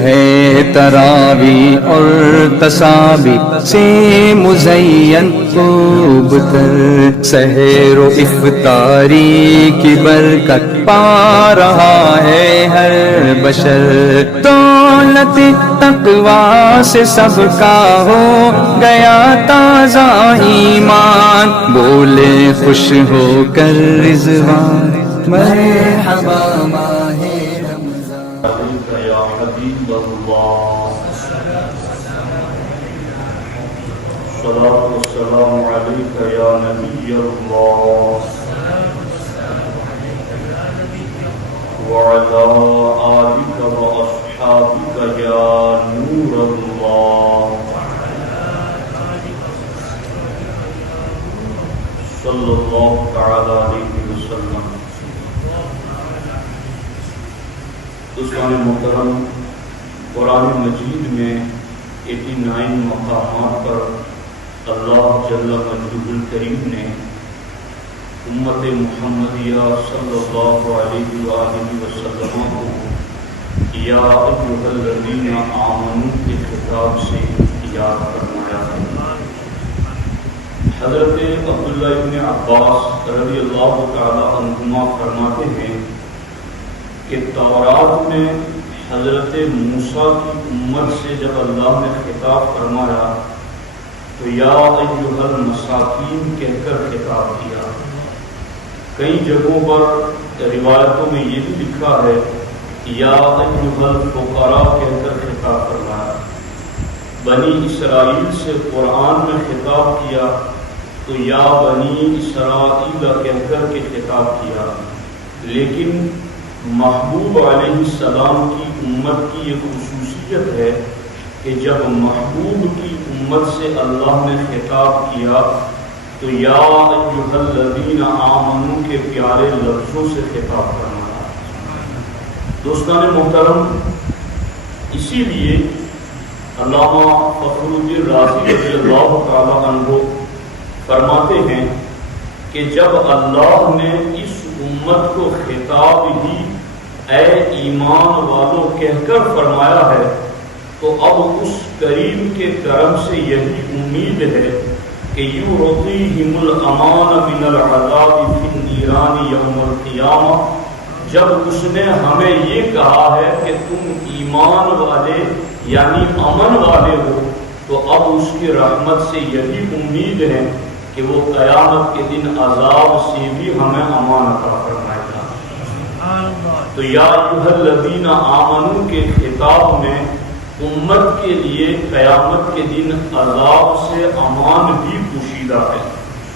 ہے تراوی اور تسابی سے مزین خوب تر، سحر و افطاری کی برکت پا رہا ہے ہر بشر، دولت تقوی سے سب کا ہو گیا تازہ ایمان، بولے خوش ہو کر رضوان مرحبا ماہ یا حبیب اللہ، صلاۃ والسلام علیک یا نبی اللہ، وعلی آلک واصحابک یا نور اللہ، صلی اللہ تعالی علیہ وسلم۔ دوستان محترم، قرآن مجید میں 89 مقامات پر اللہ جل مجدہ الکریم نے امت محمدیہ صلی اللہ علیہ وآلہ وسلم کو یا ایھا الذین آمنوا کے خطاب سے یاد فرمایا ہے۔ حضرت عبداللہ ابن عباس رضی اللہ تعالی عنہما فرماتے ہیں کہ تورات میں حضرت موسیٰ کی امت سے جب اللہ نے خطاب فرمایا تو یا ایھا المساکین کہہ کر خطاب کیا۔ کئی جگہوں پر روایتوں میں یہ بھی لکھا ہے یا ایھا الفقراء کہہ کر خطاب فرمایا۔ بنی اسرائیل سے قرآن میں خطاب کیا تو یا بنی اسرائیل کہہ کر کے خطاب کیا، لیکن محبوب علیہ السلام کی امت کی یہ خصوصیت ہے کہ جب محبوب کی امت سے اللہ نے خطاب کیا تو یا ایھا الذین آمنوا کے پیارے لفظوں سے خطاب کرنا۔ دوستان محترم، اسی لیے علامہ فخر الدین رازی رضی اللہ تعالی عنہ فرماتے ہیں کہ جب اللہ نے اس امت کو خطاب ہی اے ایمان والوں کہہ کر فرمایا ہے تو اب اس کریم کے کرم سے یہی امید ہے کہ یعطیہم الامان من العذاب فی النیران یوم القیامہ، جب اس نے ہمیں یہ کہا ہے کہ تم ایمان والے یعنی امن والے ہو تو اب اس کی رحمت سے یہی امید ہے کہ وہ قیامت کے دن عذاب سے بھی ہمیں امان عطا فرمائے گا۔ تو یا ایھا الذین آمنوا کے خطاب میں امت کے لیے قیامت کے دن عذاب سے امان بھی پوشیدہ ہے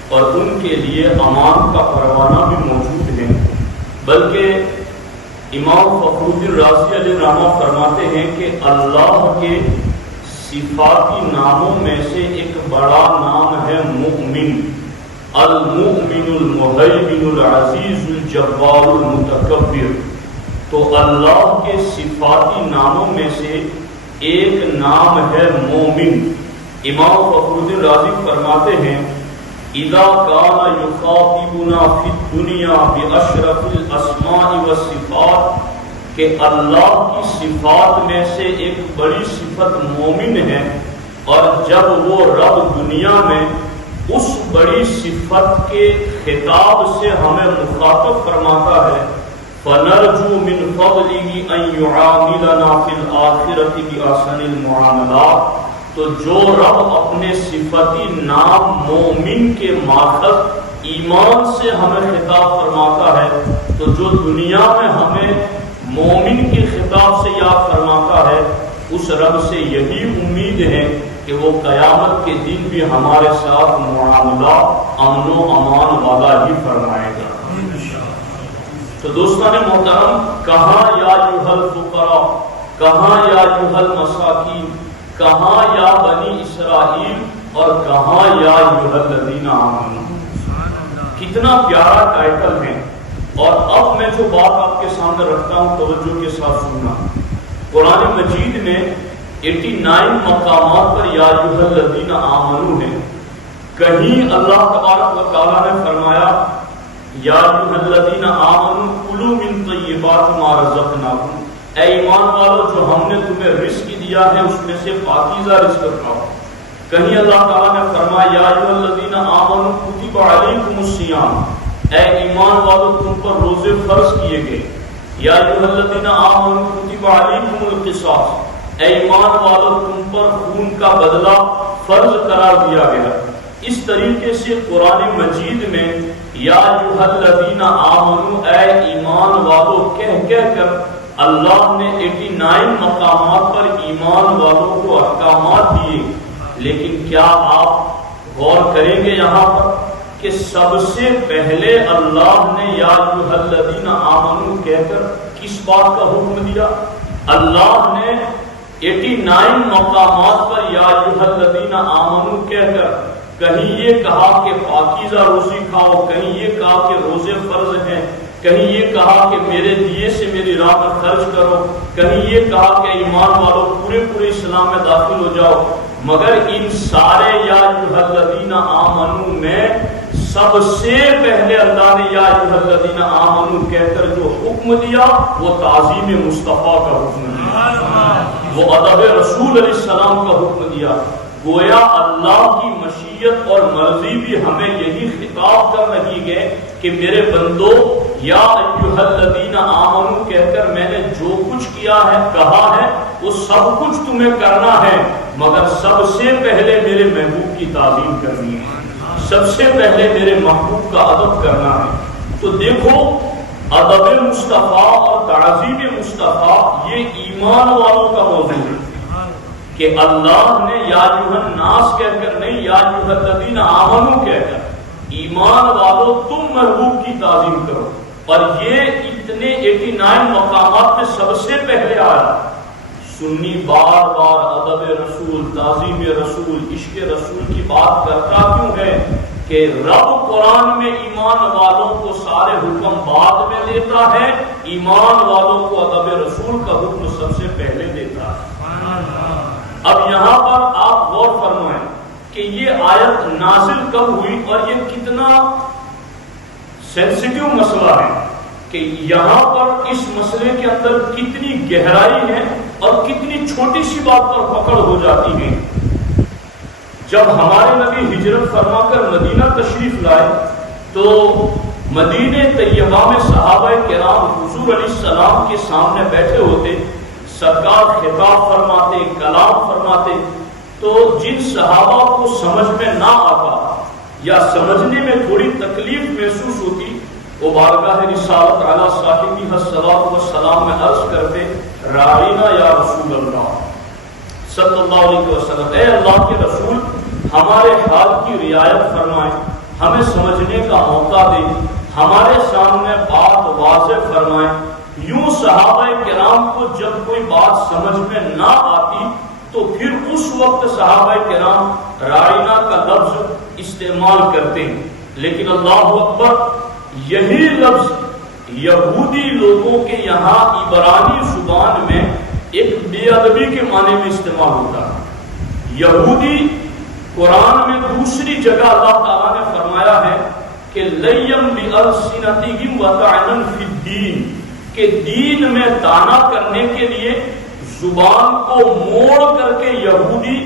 اور ان کے لیے امان کا پروانہ بھی موجود ہے۔ بلکہ امام فخر الدین رازی علیہ رحمہ فرماتے ہیں کہ اللہ کے صفاتی ناموں میں سے ایک بڑا نام ہے مؤمن، المؤمن المہیمن العزیز الجبار المتکبر۔ تو اللہ کے صفاتی ناموں میں سے ایک نام ہے مومن۔ امام فخر الدین رازی فرماتے ہیں اذا کان یخاطبنا فی الدنیا باشرف الاسماء والصفات، کہ اللہ کی صفات میں سے ایک بڑی صفت مومن ہے، اور جب وہ رب دنیا میں اس بڑی صفت کے خطاب سے ہمیں مخاطب فرماتا ہے فَنَرْجُو مِنْ فَضْلِهِ أَنْ يُعَامِلَنَا فِي الْآخِرَةِ بِأَحْسَنِ الْمُعَامَلَاتِ، تو جو رب اپنے صفتی نام مومن کے ماخذ ایمان سے ہمیں خطاب فرماتا ہے تو جو دنیا میں ہمیں مومن کے خطاب سے یاد فرماتا ہے اس رب سے یہی امید ہے کہ وہ قیامت کے دن بھی ہمارے ساتھ معاملہ امن و امان والا ہی فرمائے گا۔ تو دوستان محترم، کہاں یا ایھا الفقراء، کہاں یا ایھا المساکین، کہاں یا بنی اسرائیل اور کہاں یا ایھا الذین آمنوا، کتنا پیارا ٹائٹل ہے۔ اور اب میں جو بات آپ کے سامنے رکھتا ہوں توجہ کے ساتھ سننا۔ قرآن مجید میں 89 مقامات پر یا ایھا الذین آمنوا ہے۔ کہیں اللہ تبارک و تعالیٰ نے فرمایا یا ایھا الذین آمنوا کلوا من طیبات ما رزقناکم، اے ایمان والو جو ہم نے تمہیں رزق دیا ہے اس میں سے پاکیزہ رزق کھاؤ۔ کہیں اللہ تعالیٰ نے فرمایا یا ایھا الذین آمنوا کتب علیکم الصیام، اے ایمان والو تم پر روزے فرض کیے گئے۔ یا ایھا الذین آمنوا کتب علیکم القصاص، اے ایمان والو تم پر خون کا بدلہ فرض قرار دیا گیا۔ اس طریقے سے قرآن مجید میں یا ایھا الذین آمنوا، اے ایمان والو کہہ کر اللہ نے 89 مقامات پر ایمان والوں کو احکامات دیے۔ لیکن کیا آپ غور کریں گے یہاں پر کہ سب سے پہلے اللہ نے یا ایھا الذین آمنوا کہہ کر کس بات کا حکم دیا؟ اللہ نے 89 مقامات پر یا ایھا الذین آمنوا کہہ کر کہیں یہ کہا کہ پاکیزہ روزی کھاؤ، کہیں یہ کہا کہ روزے فرض ہیں، کہیں یہ کہا کہ میرے دیے سے میری راہ میں خرچ کرو، کہیں یہ کہا کہ ایمان والو پورے اسلام میں داخل ہو جاؤ۔ مگر ان سارے یا ایھا الذین آمنوا میں سب سے پہلے اللہ نے یا ایھا الذین آمنوا کہہ کر جو حکم دیا وہ تعظیم مصطفیٰ کا حکم دیا، وہ ادب رسول علیہ السلام کا حکم دیا۔ گویا اللہ کی مشیت اور مرضی بھی ہمیں یہی خطاب کر رہی ہے کہ میرے بندو یا ایھا الذین آمنوا کہہ کر میں نے جو کچھ کیا ہے کہا ہے وہ سب کچھ تمہیں کرنا ہے، مگر سب سے پہلے میرے محبوب کی تعظیم کرنی ہے، سب سے پہلے میرے محبوب کا ادب کرنا ہے۔ تو دیکھو ادب مصطفیٰ اور تعظیم مصطفیٰ یہ ایمان والوں کا موضوع ہے کہ اللہ نے یا ایھا الناس کہہ کر نہیں، یا ایھا الذین آمنوا کہہ کر ایمان والو تم محبوب کی تعظیم کرو۔ اور یہ اتنے 89 مقامات میں سب سے پہلے آیا۔ سنی بار بار ادب رسول، تعظیم رسول، عشق رسول کی بات کرتا کیوں ہے کہ رب قرآن میں ایمان والوں کو سارے حکم بعد میں دیتا ہے، ایمان والوں کو ادب رسول کا حکم سب سے پہلے دیتا ہے۔ اب یہاں پر آپ غور فرمائیں کہ یہ آیت نازل کب ہوئی اور یہ کتنا سینسیٹیو مسئلہ ہے کہ یہاں پر اس مسئلے کے اندر کتنی گہرائی ہے اور کتنی چھوٹی سی بات پر پکڑ ہو جاتی ہے۔ جب ہمارے نبی ہجرت فرما کر مدینہ تشریف لائے تو مدینہ طیبہ میں صحابہ کرام حضور علیہ السلام کے سامنے بیٹھے ہوتے، سرکار خطاب فرماتے، کلام فرماتے، تو جن صحابہ کو سمجھ میں نہ آتا یا سمجھنے میں تھوڑی تکلیف محسوس ہوتی وہ بارگاہ رسالت علی صاحبہ الصلاۃ والسلام میں عرض کرتے راعینا یا رسول اللہ صلی اللہ علیہ وسلم، اے اللہ کے رسول ہمارے حال کی رعایت فرمائیں، ہمیں سمجھنے کا موقع دیں، ہمارے سامنے بات واضح فرمائیں۔ یوں صحابہ کرام کو جب کوئی بات سمجھ میں نہ آتی تو پھر اس وقت صحابہ کرام راعینا کا لفظ استعمال کرتے ہیں، لیکن اللہ اکبر یہی لفظ یہودی لوگوں کے یہاں عبرانی زبان میں ایک بے ادبی کے معنی میں استعمال ہوتا ہے۔ یہودی قرآن میں دوسری جگہ اللہ تعالیٰ نے فرمایا ہے کہ لیم بِأَلْسِنَتِهِمْ وَطَعْنًا فِي الدِّينِ، کہ دین میں دانا کرنے کے لیے زبان کو موڑ کر کے یہودی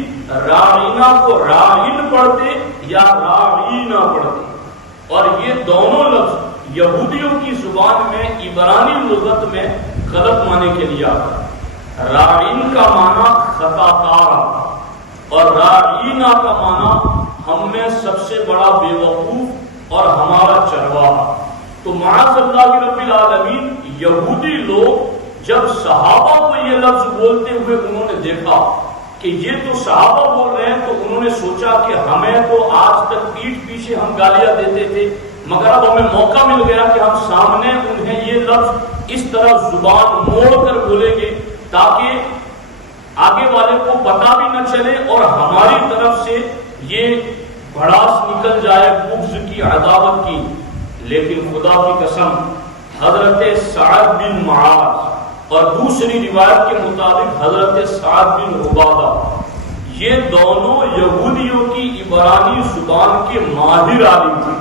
راعینا کو راعین پڑھتے یا راعینا پڑھتے، اور یہ دونوں لفظ یہودیوں کی زبان میں عبرانی لغت میں غلط معنی کے لیے آتا ہے۔ راعین کا معنی خطا کار اور راعینا کا معنی ہم میں سب سے بڑا بے وقوف اور ہمارا چرواہا۔ تو معاذ اللہ رب العالمین یہودی لوگ جب صحابہ کو یہ لفظ بولتے ہوئے انہوں نے دیکھا کہ یہ تو صحابہ بول رہے ہیں، تو انہوں نے سوچا کہ ہمیں تو آج تک پیٹھ پیچھے ہم گالیاں دیتے تھے، مگر اب ہمیں موقع مل گیا کہ ہم سامنے انہیں یہ لفظ اس طرح زبان موڑ کر بولیں گے تاکہ آگے والے کو پتہ بھی نہ چلے اور ہماری طرف سے یہ بھڑاس نکل جائے بغض کی، عداوت کی۔ لیکن خدا کی قسم حضرت سعد بن معاذ اور دوسری روایت کے مطابق حضرت سعد بن عبادہ، یہ دونوں یہودیوں کی عبرانی زبان کے ماہر عالم تھے۔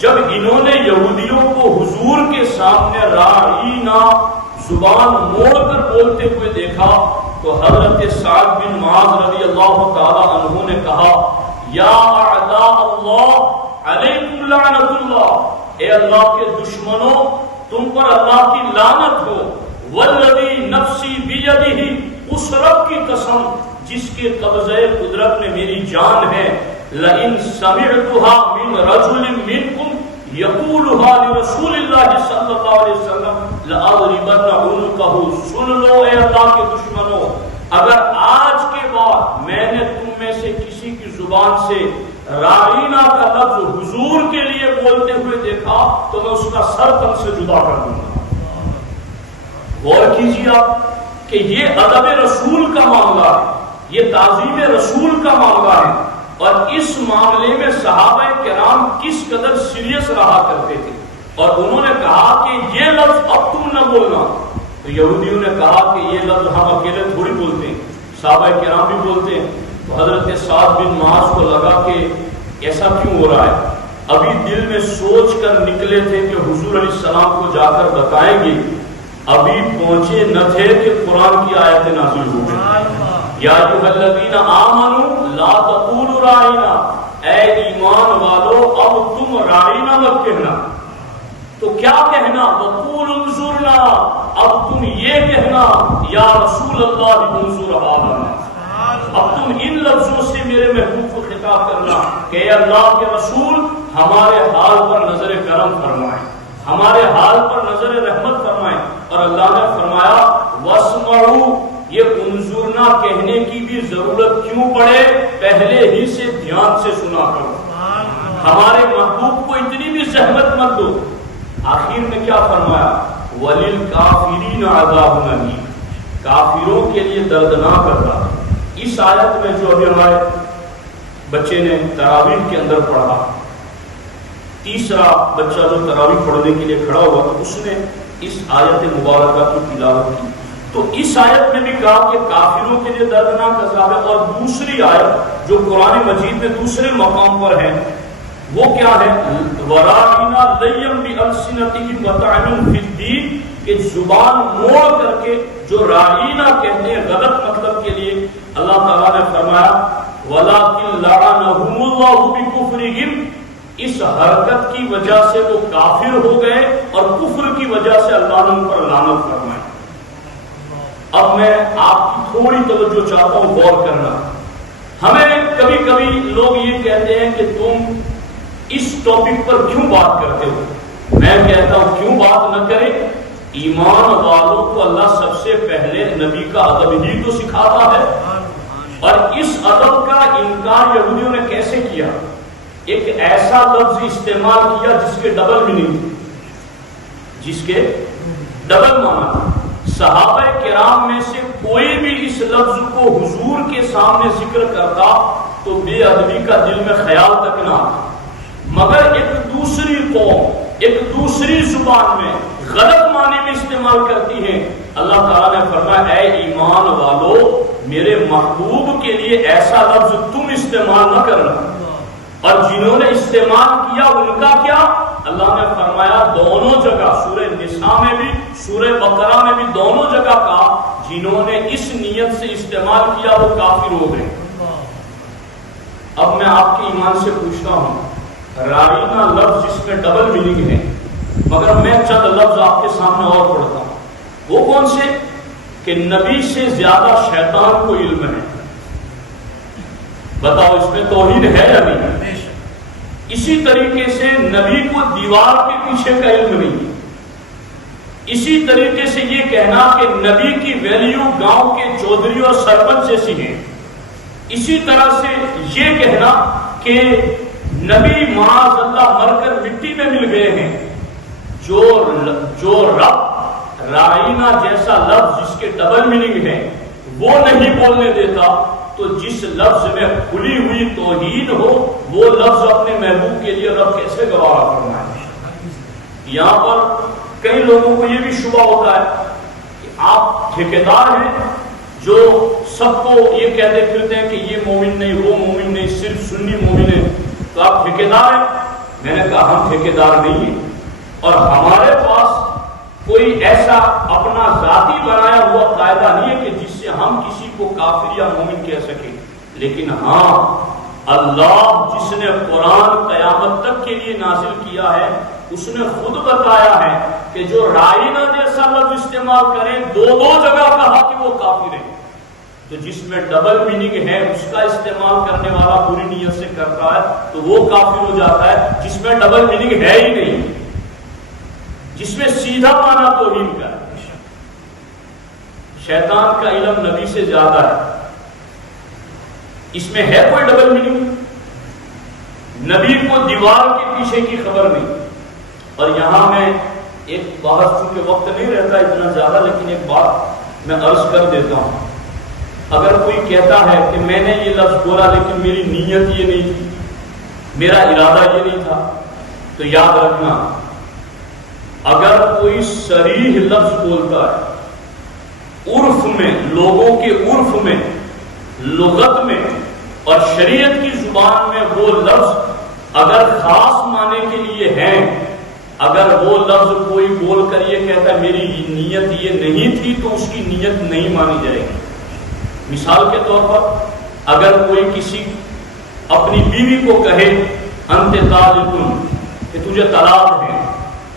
جب انہوں نے یہودیوں کو حضور کے سامنے راعینا زبان موڑ کر بولتے ہوئے دیکھا تو حضرت سعد بن معاذ رضی اللہ تعالی عنہ نے کہا یا اعداء اللہ علیکم لعنت اللہ، اے اللہ کے دشمنوں تم پر اللہ کی لعنت ہو، والذی نفسی بیدہ، اس رب کی قسم جس کے قبضے قدرت میں میری جان ہے، لئن سمعتها من رجل منکم یقولها لرسول اللہ صلی اللہ علیہ وسلم لأضربن عنقہ، سن لو اے اللہ کے دشمنوں، اگر آج کے بعد میں نے تم میں سے کسی کی زبان سے رائنا کا لفظ حضور کے لیے بولتے ہوئے دیکھا تو میں اس کا سر تن سے جدا کر دوں گا۔ غور کیجیے آپ کہ یہ ادب رسول کا معاملہ ہے، یہ تعظیم رسول کا معاملہ ہے، اور اس معاملے میں صحابہ کرام کس قدر سیریس رہا کرتے تھے، اور انہوں نے کہا کہ یہ لفظ اب تم نہ بولنا، تو یہودیوں نے کہا کہ یہ لفظ ہم اکیلے تھوڑی بولتے ہیں، صحابہ کرام بھی بولتے ہیں۔ تو حضرت سعد بن معاذ کو لگا کہ ایسا کیوں ہو رہا ہے، ابھی دل میں سوچ کر نکلے تھے کہ حضور علیہ السلام کو جا کر بتائیں گے، ابھی پہنچے نہ تھے کہ قرآن کی آیتیں نازل ہو گئی، یا ایھا الذین آمنوا لا تقولوا راعنا، اے ایمان والو اب تم راعنا مت کہنا، تو کیا کہنا، وقولوا انظرنا، اب تم یہ کہنا یا رسول اللہ انظر حالنا، اب تم ان لفظوں سے میرے محبوب کو خطاب کرنا کہ اے اللہ کے رسول ہمارے حال پر نظر کرم فرمائیں، ہمارے حال پر نظر رحمت فرمائیں۔ اور اللہ نے فرمایا واسمعوا، یہ انظرنا کہنے کی بھی ضرورت کیوں پڑے، پہلے ہی سے دھیان سے سنا کرو، ہمارے محبوب کو اتنی بھی زحمت مت دو۔ آخر میں کیا فرمایا، وَلِلْكَافِرِينَ عَذَابٌ أَلِيمٌ، کافروں کے لیے دردناک عذاب۔ اس آیت میں جو ابھی ہمارے بچے نے تراویح کے اندر پڑھا، تیسرا بچہ جو تراویح پڑھنے کے لیے کھڑا ہوا تو اس نے اس آیت مبارکہ کی تلاوت کی، تو اس آیت میں بھی کہا کہ کافروں کے لیے دردناک عذاب ہے، اور دوسری آیت جو قرآن مجید میں دوسرے مقام پر ہے وہ کیا ہے، وَرَاعِنَا لَيًّا بِأَلْسِنَتِهِمْ وَطَعْنًا فِي الدِّينِ، کہ زبان موڑ کر کے جو رائنا کہتے ہیں غلط مطلب کے لیے، اللہ تعالیٰ نے فرمایا وَلَٰكِن لَعَنَهُمُ اللَّهُ بِكُفْرِهِمْ، اس حرکت کی وجہ سے وہ کافر ہو گئے اور کفر کی وجہ سے اللہ نے ان پر لعنت فرمائی۔ اب میں آپ کی تھوڑی توجہ چاہتا ہوں، غور کرنا۔ ہمیں کبھی کبھی لوگ یہ کہتے ہیں کہ تم اس ٹاپک پر کیوں بات کرتے ہو، میں کہتا ہوں کیوں بات نہ کریں، ایمان والوں کو اللہ سب سے پہلے نبی کا ادب ہی تو سکھاتا ہے، اور اس ادب کا انکار یہودیوں نے کیسے کیا، ایک ایسا لفظ استعمال کیا جس کے ڈبل میننگ، جس کے ڈبل معنی۔ صحابہ کرام میں سے کوئی بھی اس لفظ کو حضور کے سامنے ذکر کرتا تو بے ادبی کا دل میں خیال تک نہ آتا، مگر ایک دوسری قوم ایک دوسری زبان میں غلط معنی میں استعمال کرتی ہے۔ اللہ تعالیٰ نے فرمایا اے ایمان والو میرے محبوب کے لیے ایسا لفظ تم استعمال نہ کرنا، اور جنہوں نے استعمال کیا ان کا کیا، اللہ نے فرمایا دونوں جگہ، سورہ نساء میں بھی سورہ بقرہ میں بھی دونوں جگہ کہا جنہوں نے اس نیت سے استعمال کیا وہ کافر ہو گئے۔ اب میں آپ کے ایمان سے پوچھتا ہوں، رائنا لفظ اس میں ڈبل میننگ ہے، مگر میں چند لفظ آپ کے سامنے اور پڑھتا ہوں، وہ کون سے کہ نبی سے زیادہ شیطان کو علم ہے۔ بتاؤ اس میں توحید ہے یا نہیں؟ اسی طریقے سے نبی کو دیوار کے پیچھے کا علم نہیں، اسی طریقے سے یہ کہنا کہ نبی کی ویلیو گاؤں کے چودھری اور سرپنچ جیسی ہے، اسی طرح سے یہ کہنا کہ نبی معاذ اللہ مر کر مٹی میں مل گئے ہیں، جو رب رائنا جیسا لفظ جس کے ڈبل میننگ ہے وہ نہیں بولنے دیتا، تو جس لفظ میں کھلی ہوئی توحید ہو وہ لفظ اپنے محبوب کے لیے رب کیسے گوارا فرمائے؟ یہاں پر کئی لوگوں کو یہ بھی شبہ ہوتا ہے کہ آپ ٹھیکیدار ہیں جو سب کو یہ کہتے پھرتے ہیں کہ یہ مومن نہیں وہ مومن نہیں صرف سنی مومن ہے، تو آپ ٹھیکیدار ہیں؟ میں نے کہا ہم ٹھیکیدار نہیں ہیں، اور ہمارے پاس کوئی ایسا اپنا ذاتی بنایا ہوا قاعدہ نہیں ہے کہ جس سے ہم کسی کو کافر یا مومن کہہ سکیں، لیکن ہاں اللہ جس نے قرآن قیامت تک کے لیے نازل کیا ہے اس نے خود بتایا ہے کہ جو رائنا جیسا لفظ استعمال کریں دو جگہ کہا کہ وہ کافر ہے، تو جس میں ڈبل میننگ ہے اس کا استعمال کرنے والا بری نیت سے کرتا ہے تو وہ کافر ہو جاتا ہے، جس میں ڈبل میننگ ہے ہی نہیں، جس میں سیدھا معنی توہین کا ہے۔ شیطان کا علم نبی سے زیادہ ہے، اس میں ہے کوئی ڈبل میننگ؟ نبی کو دیوار کے پیچھے کی خبر نہیں۔ اور یہاں میں ایک بحث، چونکہ وقت نہیں رہتا اتنا زیادہ، لیکن ایک بات میں عرض کر دیتا ہوں۔ اگر کوئی کہتا ہے کہ میں نے یہ لفظ بولا لیکن میری نیت یہ نہیں تھی، میرا ارادہ یہ نہیں تھا، تو یاد رکھنا اگر کوئی صریح لفظ بولتا ہے عرف میں، لوگوں کے عرف میں، لغت میں اور شریعت کی زبان میں وہ لفظ اگر خاص معنی کے لیے ہیں، اگر وہ لفظ کوئی بول کر یہ کہتا ہے میری نیت یہ نہیں تھی، تو اس کی نیت نہیں مانی جائے گی۔ مثال کے طور پر اگر کوئی کسی اپنی بیوی کو کہے انت طالق، کہ تجھے طلاق ہے،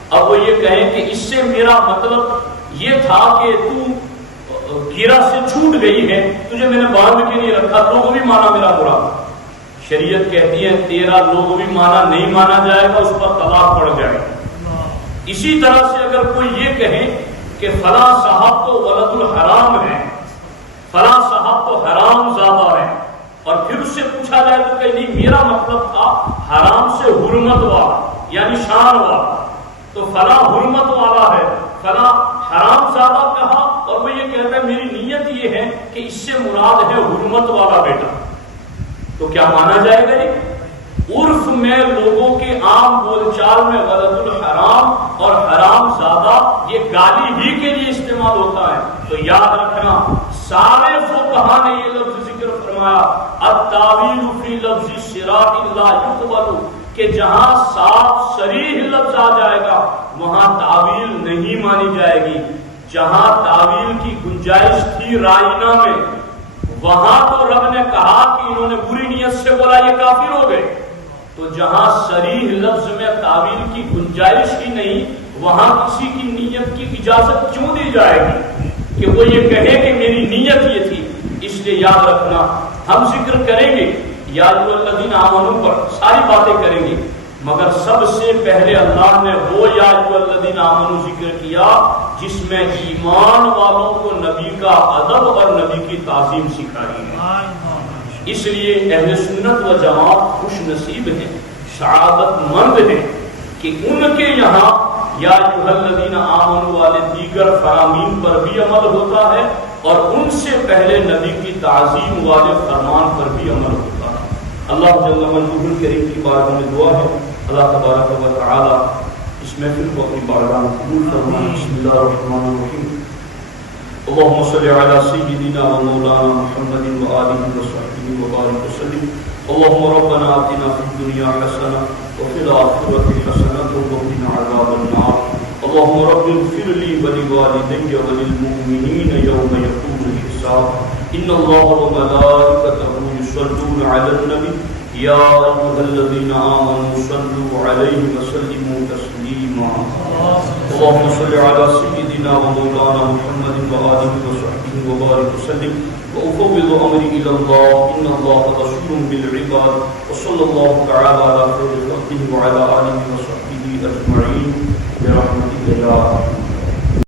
اب وہ یہ کہیں کہ اس سے میرا مطلب یہ تھا کہ تو گیرا سے چھوٹ گئی ہے، تجھے میں نے باندھ کے نہیں رکھا، لغوی معنی میرا برا۔ شریعت کہتی ہے تیرا لغوی معنی نہیں مانا جائے گا، اس پر طلاق پڑ جائے گا۔ اسی طرح سے اگر کوئی یہ کہے کہ فلاں صاحب تو ولد الحرام ہے، فلاں صاحب تو حرام زادہ ہے، اور پھر اس سے پوچھا جائے تو کہ نہیں میرا مطلب تھا حرام سے حرمت والا یعنی شان والا، تو فلاں حرمت والا ہے، فلاں حرام زادہ کہا، اور وہ یہ کہتا ہے میری نیت یہ ہے کہ اس سے مراد ہے حرمت والا بیٹا، تو کیا مانا جائے گا؟ عرف میں لوگوں کے عام بول چال میں ولد الحرام اور حرام زادہ یہ گالی ہی کے لیے استعمال ہوتا ہے۔ تو یاد رکھنا سارے فقہا نے یہ لفظ ذکر فرمایا التاویل فی لفظ الصراح لا یقبل، کہ جہاں صاف صریح لفظ آ جائے گا وہاں تعویل نہیں مانی جائے گی۔ جہاں تعویل کی گنجائش تھی رائنا میں، وہاں تو رب نے کہا کہ انہوں نے بری نیت سے بولا یہ کافر ہو گئے، تو جہاں صریح لفظ میں تعویل کی گنجائش ہی نہیں، وہاں کسی کی نیت کی اجازت کیوں دی جائے گی کہ وہ یہ کہے کہ میری نیت یہ تھی؟ اس لیے یاد رکھنا ہم ذکر کریں گے یا ایھا الذین آمنوا پر ساری باتیں کریں گے، مگر سب سے پہلے اللہ نے وہ یا ایھا الذین آمنوا ذکر کیا جس میں ایمان والوں کو نبی کا ادب اور نبی کی تعظیم سکھائی ہے۔ اس لیے اہل سنت و جماعت خوش نصیب ہیں، سعادت مند ہیں کہ ان کے یہاں یا ایھا الذین آمنوا والے دیگر فرامین پر بھی عمل ہوتا ہے، اور ان سے پہلے نبی کی تعظیم والے فرمان پر بھی عمل ہوتا ہے۔ اللہ جل مجدہ کریم کی بارگاہ میں دعا ہے اللہ تبارک و تعالی اس محفل کو اپنی بارگاہ میں قبول فرمائے۔ بسم اللہ الرحمن الرحیم، اللهم صل على سيدنا ومولانا محمد وآله وصحبه وبارك وسلم۔ اللهم ربنا آتنا في الدنيا حسنة وفي الآخرة حسنة وقنا عذاب النار۔ اللهم رب اغفر لي ولوالدي وللمؤمنين يوم يقوم الحساب۔ إن الله وملائكته يصلون على النبي يا أيها الذين آمنوا صلوا عليه وسلموا تسليما۔ اللهم صل على سيدنا ومولانا محمد وآله وصحبه وبارك وسلم، وأفوض أمري إلى الله إن الله بصير بالعباد، وصلى الله تعالى على خير خلقه وعلى آله وصحبه أجمعين برحمتك يا أرحم